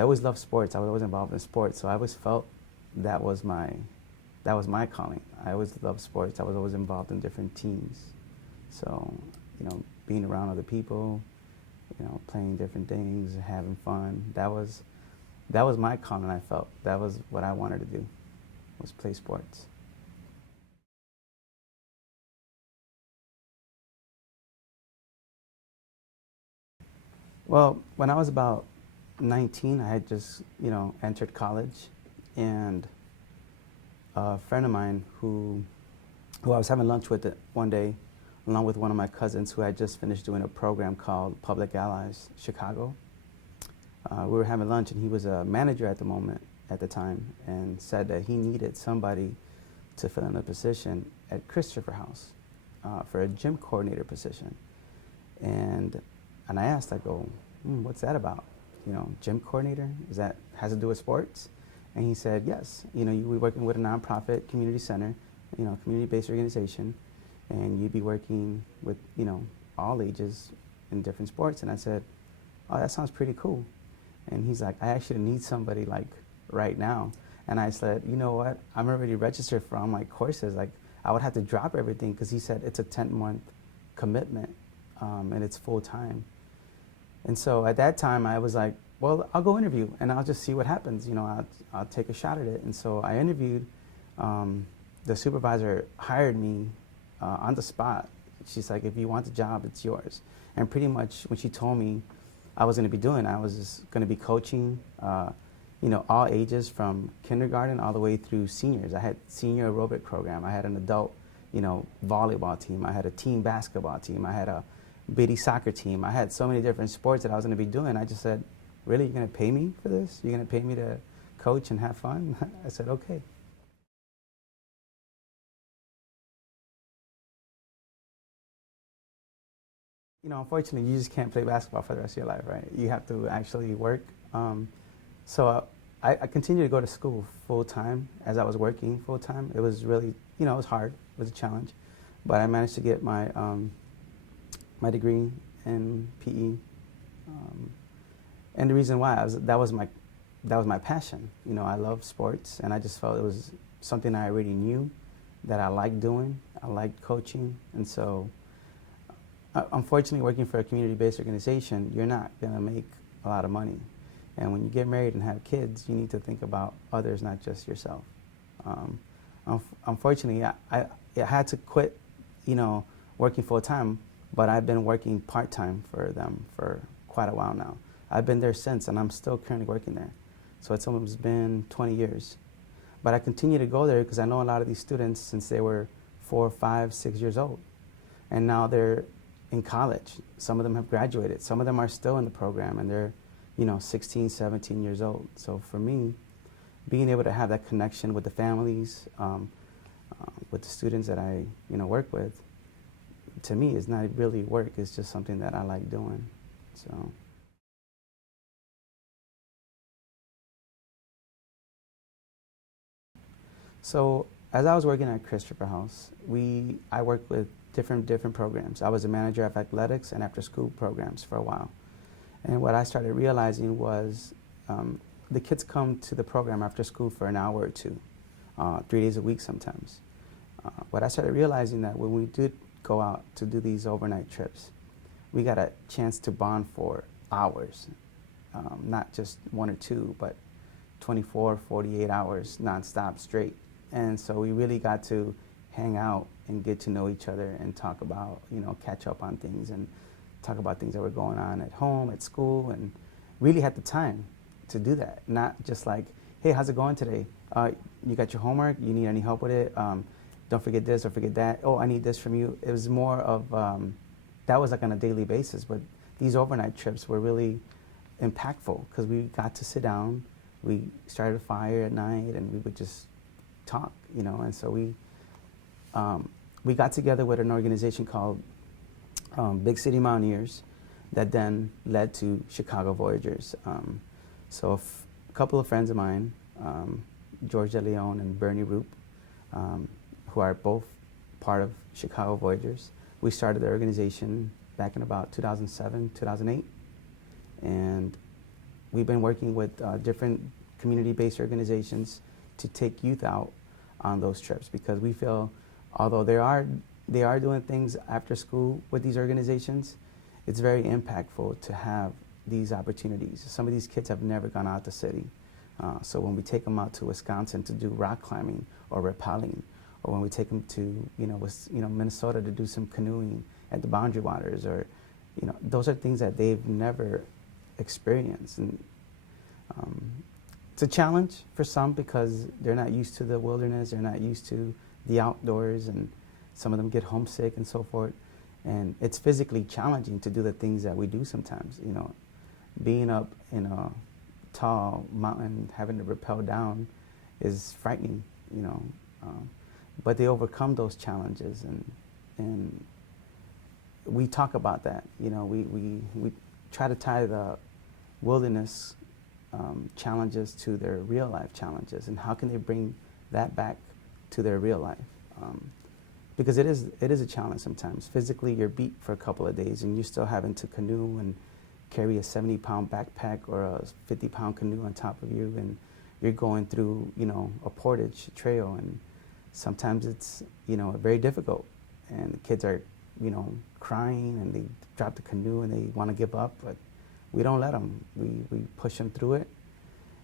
I always loved sports. I was always involved in sports, so I always felt that was my calling. I always loved sports. I was always involved in different teams. So, being around other people, playing different things, having fun. That was my calling. I felt that was what I wanted to do, was play sports. Well, when I was about 19, I had just, entered college, and a friend of mine who I was having lunch with one day, along with one of my cousins who had just finished doing a program called Public Allies Chicago. We were having lunch, and he was a manager at the time, and said that he needed somebody to fill in a position at Christopher House for a gym coordinator position. And I asked, I go, what's that about? Gym coordinator? Has to do with sports? And he said, yes. We're working with a nonprofit community center, community-based organization, and you'd be working with, all ages in different sports. And I said, oh, that sounds pretty cool. And he's like, I actually need somebody like right now. And I said, you know what? I'm already registered for all my courses. Like, I would have to drop everything, because he said it's a 10-month commitment, and it's full time. And so at that time, I was like, well, I'll go interview, and I'll just see what happens. I'll take a shot at it. And so I interviewed. The supervisor hired me on the spot. She's like, if you want the job, it's yours. And pretty much when she told me I was going to be doing, I was just going to be coaching, all ages from kindergarten all the way through seniors. I had senior aerobic program. I had an adult, volleyball team. I had a team basketball team. I had a bitty soccer team. I had so many different sports that I was going to be doing. I just said, really, you're going to pay me for this? You're going to pay me to coach and have fun? I said, okay. Unfortunately, you just can't play basketball for the rest of your life, right? You have to actually work. So I continued to go to school full time as I was working full time. It was really, it was hard. It was a challenge, but I managed to get my degree in PE. And the reason why that was my passion. I love sports, and I just felt it was something I already knew that I liked doing. I liked coaching, and so. Unfortunately, working for a community-based organization, you're not going to make a lot of money. And when you get married and have kids, you need to think about others, not just yourself. Unfortunately, I had to quit, working full-time, but I've been working part-time for them for quite a while now. I've been there since, and I'm still currently working there. So it's almost been 20 years. But I continue to go there because I know a lot of these students since they were 4, 5, 6 years old. And now they're in college. Some of them have graduated. Some of them are still in the program, and they're, 16, 17 years old. So for me, being able to have that connection with the families, with the students that I, work with, to me, is not really work. It's just something that I like doing. So as I was working at Christopher House, I worked with different programs. I was a manager of athletics and after school programs for a while. And what I started realizing was the kids come to the program after school for an hour or two, 3 days a week sometimes. What I started realizing that when we did go out to do these overnight trips, we got a chance to bond for hours, not just 1 or 2, but 24, 48 hours nonstop straight. And so we really got to hang out and get to know each other and talk about, catch up on things and talk about things that were going on at home, at school, and really had the time to do that. Not just like, hey, how's it going today? You got your homework? You need any help with it? Don't forget this or forget that. Oh, I need this from you. It was more of, that was like on a daily basis, but these overnight trips were really impactful because we got to sit down, we started a fire at night, and we would just talk, and so we got together with an organization called Big City Mountaineers that then led to Chicago Voyagers. So a couple of friends of mine, George De Leon and Bernie Roop, who are both part of Chicago Voyagers, we started the organization back in about 2007, 2008. And we've been working with different community-based organizations to take youth out on those trips, because we feel, although they are doing things after school with these organizations, it's very impactful to have these opportunities. Some of these kids have never gone out the city. So when we take them out to Wisconsin to do rock climbing or rappelling, or when we take them to Minnesota to do some canoeing at the Boundary Waters, or those are things that they've never experienced. And it's a challenge for some because they're not used to the wilderness, they're not used to the outdoors, and some of them get homesick and so forth. And it's physically challenging to do the things that we do sometimes. Being up in a tall mountain, having to rappel down is frightening, but they overcome those challenges, and we talk about that. We try to tie the wilderness challenges to their real life challenges, and how can they bring that back to their real life, because it is a challenge sometimes. Physically, you're beat for a couple of days, and you're still having to canoe and carry a 70-pound backpack or a 50-pound canoe on top of you, and you're going through, a portage trail, and sometimes it's, very difficult, and the kids are, crying, and they drop the canoe and they want to give up, but we don't let them. We push them through it,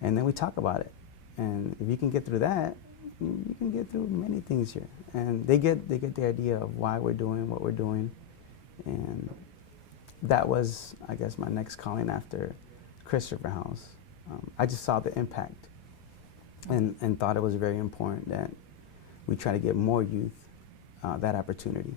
and then we talk about it. And if you can get through that, you can get through many things here. And they get the idea of why we're doing what we're doing, and that was, I guess, my next calling after Christopher House. I just saw the impact, and thought it was very important that we try to get more youth that opportunity.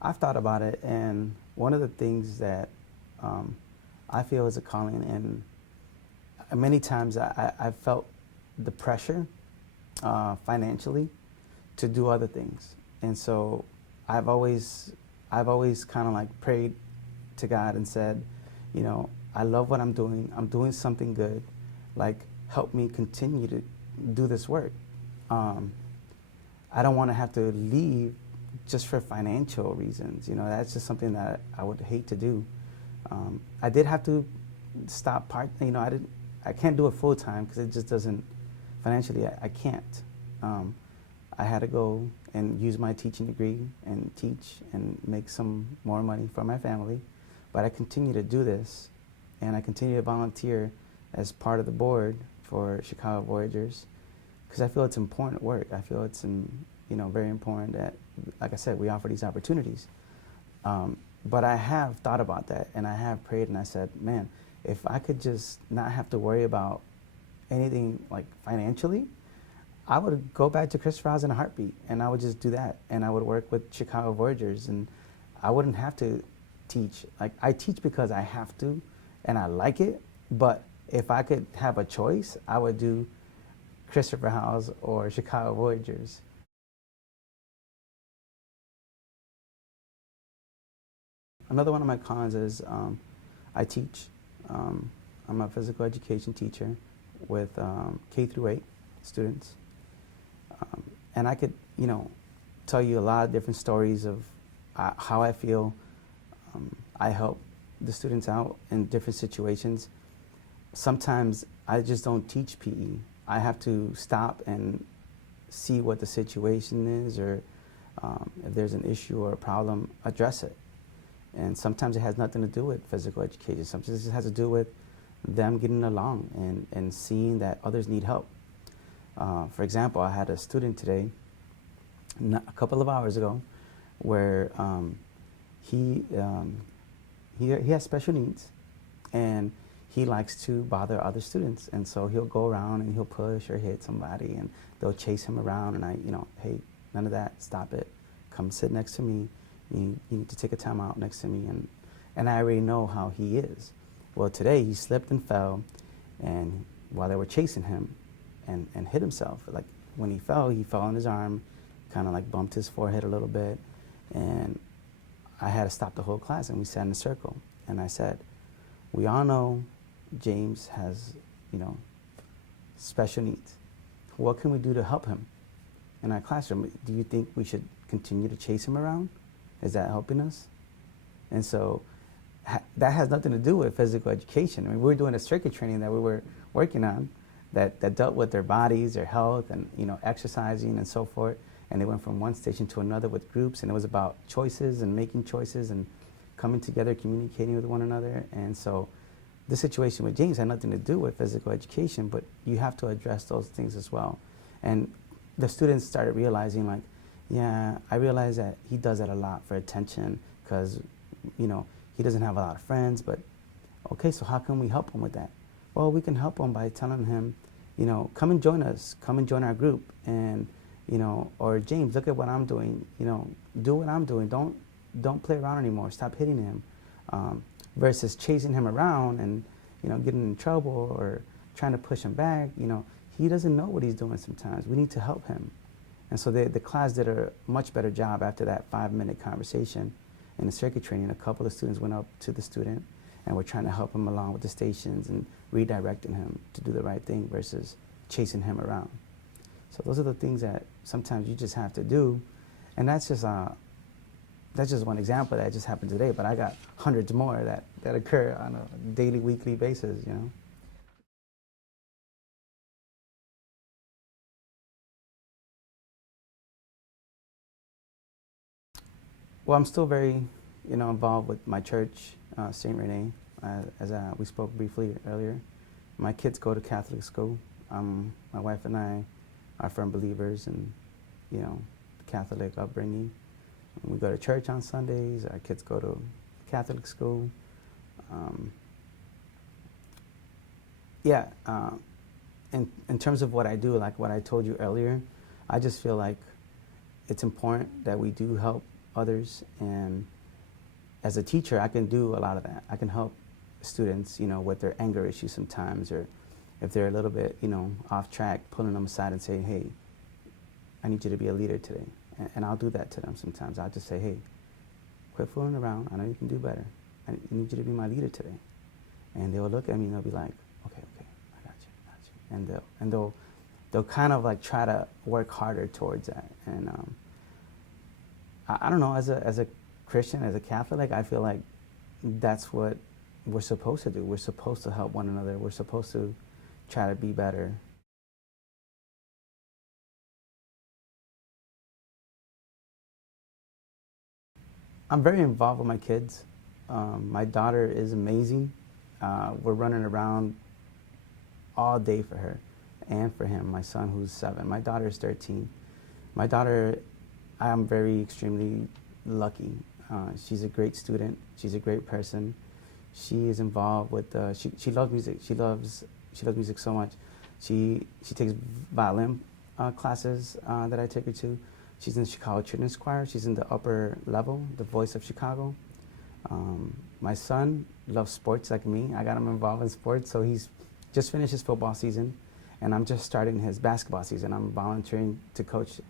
I've thought about it, and one of the things that I feel is a calling, and many times I've felt the pressure financially to do other things. And so I've always kind of like prayed to God and said, I love what I'm doing. I'm doing something good. Like, help me continue to do this work. I don't want to have to leave just for financial reasons. That's just something that I would hate to do. I did have to stop I can't do it full time because it just doesn't, financially, I can't. I had to go and use my teaching degree and teach and make some more money for my family. But I continue to do this, and I continue to volunteer as part of the board for Chicago Voyagers, because I feel it's important work. I feel it's very important that, like I said, we offer these opportunities. But I have thought about that, and I have prayed, and I said, man, if I could just not have to worry about anything like financially, I would go back to Christopher House in a heartbeat, and I would just do that, and I would work with Chicago Voyagers, and I wouldn't have to teach. Like, I teach because I have to, and I like it, but if I could have a choice, I would do Christopher House or Chicago Voyagers. Another one of my cons is I teach. I'm a physical education teacher with K through 8 students. And I could, tell you a lot of different stories of how I feel I help the students out in different situations. Sometimes I just don't teach PE. I have to stop and see what the situation is, or if there's an issue or a problem, address it. And sometimes it has nothing to do with physical education. Sometimes it has to do with them getting along and seeing that others need help. For example, I had a student today, a couple of hours ago, where he has special needs, and he likes to bother other students. And so he'll go around and he'll push or hit somebody, and they'll chase him around. And hey, none of that, stop it. Come sit next to me. You need to take a time out next to me. And I already know how he is. Well, today he slipped and fell, and while they were chasing him, and hit himself. Like, when he fell on his arm, kind of like bumped his forehead a little bit, and I had to stop the whole class, and we sat in a circle. And I said, we all know James has, special needs. what can we do to help him in our classroom? Do you think we should continue to chase him around? Is that helping us? And so that has nothing to do with physical education. I mean, we were doing a circuit training that we were working on that dealt with their bodies, their health, and exercising and so forth. And they went from one station to another with groups, and it was about choices and making choices and coming together, communicating with one another. And so the situation with James had nothing to do with physical education, but you have to address those things as well. And the students started realizing, like, yeah, I realize that he does that a lot for attention because, he doesn't have a lot of friends, but okay, so how can we help him with that? Well, we can help him by telling him, come and join us, come and join our group, and, or James, look at what I'm doing, do what I'm doing, don't play around anymore, stop hitting him, versus chasing him around and, getting in trouble or trying to push him back. He doesn't know what he's doing sometimes. We need to help him. And so the class did a much better job after that 5-minute conversation in the circuit training. A couple of students went up to the student and were trying to help him along with the stations and redirecting him to do the right thing versus chasing him around. So those are the things that sometimes you just have to do. And that's just one example that just happened today, but I got hundreds more that occur on a daily, weekly basis, Well, I'm still very, involved with my church, St. Rene, as we spoke briefly earlier. My kids go to Catholic school. My wife and I are firm believers in, Catholic upbringing. We go to church on Sundays. Our kids go to Catholic school. In terms of what I do, like what I told you earlier, I just feel like it's important that we do help others, and as a teacher I can do a lot of that. I can help students, with their anger issues sometimes, or if they're a little bit, off track, pulling them aside and saying, hey, I need you to be a leader today. And I'll do that to them sometimes. I'll just say, hey, quit fooling around. I know you can do better. I need you to be my leader today. And they'll look at me and they'll be like, okay, I got you. And they'll kind of like try to work harder towards that. And I don't know, as a Christian, as a Catholic, I feel like that's what we're supposed to do. We're supposed to help one another. We're supposed to try to be better. I'm very involved with my kids. My daughter is amazing. We're running around all day for her and for him, my son who's 7. My daughter is 13. My daughter, I am very extremely lucky. She's a great student. She's a great person. She is involved with, she loves music. She loves music so much. She takes violin classes that I take her to. She's in the Chicago Children's Choir. She's in the upper level, the Voice of Chicago. My son loves sports like me. I got him involved in sports, so he's just finished his football season, and I'm just starting his basketball season. I'm volunteering to coach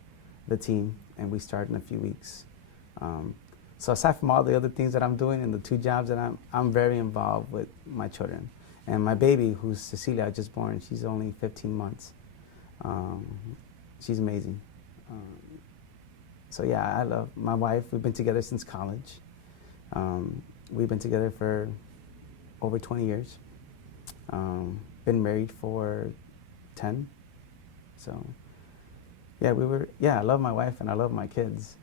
the team, and we start in a few weeks. So aside from all the other things that I'm doing and the 2 jobs that I'm very involved with my children. And my baby, who's Cecilia, just born, she's only 15 months. She's amazing. So yeah, I love my wife. We've been together since college. We've been together for over 20 years. Been married for 10. So yeah, I love my wife and I love my kids.